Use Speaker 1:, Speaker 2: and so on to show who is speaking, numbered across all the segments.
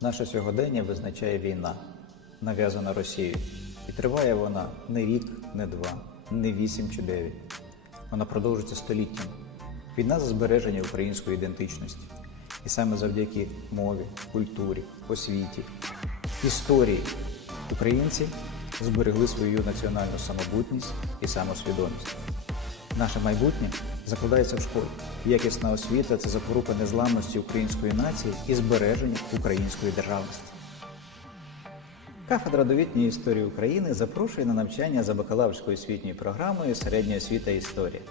Speaker 1: Наше сьогодення визначає війна, нав'язана Росією. І триває вона не рік, не два, не вісім чи дев'ять. Вона продовжується століттями. Війна за збереження української ідентичності. І саме завдяки мові, культурі, освіті, історії українці зберегли свою національну самобутність і самосвідомість. Наше майбутнє закладається в школі. Якісна освіта це запорука незламності української нації і збереження української державності. Кафедра довітньої історії України запрошує на навчання за бакалаврською освітньою програмою Середня освіта історія.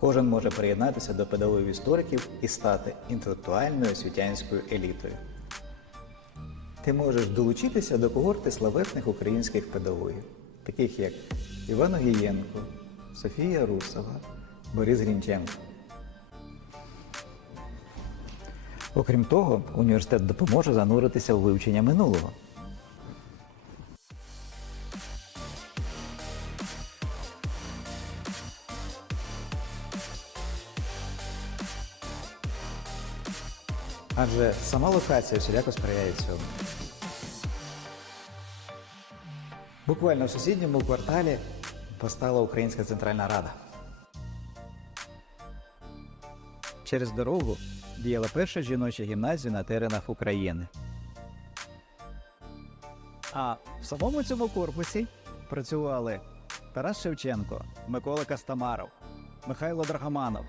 Speaker 1: Кожен може приєднатися до педагогів істориків і стати інтелектуальною освітянською елітою. Ти можеш долучитися до когорти славетних українських педагогів, таких як Іван Огієнко, Софія Русова, Борис Грінченко. Окрім того, університет допоможе зануритися у вивчення минулого. Адже сама локація всіляко сприяє цьому. Буквально в сусідньому кварталі постала Українська Центральна Рада. Через дорогу діяла перша жіноча гімназія на теренах України. А в самому цьому корпусі працювали Тарас Шевченко, Микола Кастамаров, Михайло Драгоманов,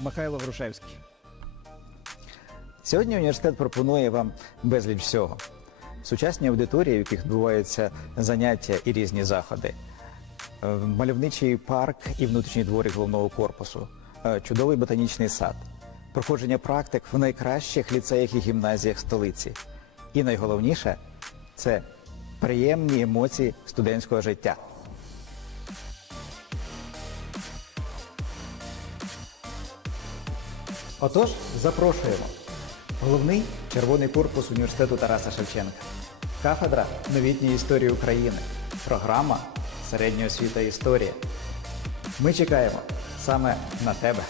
Speaker 1: Михайло Грушевський. Сьогодні університет пропонує вам безліч всього. Сучасні аудиторії, в яких відбуваються заняття і різні заходи, мальовничий парк і внутрішній дворик головного корпусу, е, чудовий ботанічний сад, проходження практик в найкращих ліцеях і гімназіях столиці. І найголовніше це приємні емоції студентського життя. Отож, запрошуємо. Головний червоний корпус університету Тараса Шевченка. Кафедра новітньої історії України. Програма Середня освіта історії. Ми чекаємо саме на тебе.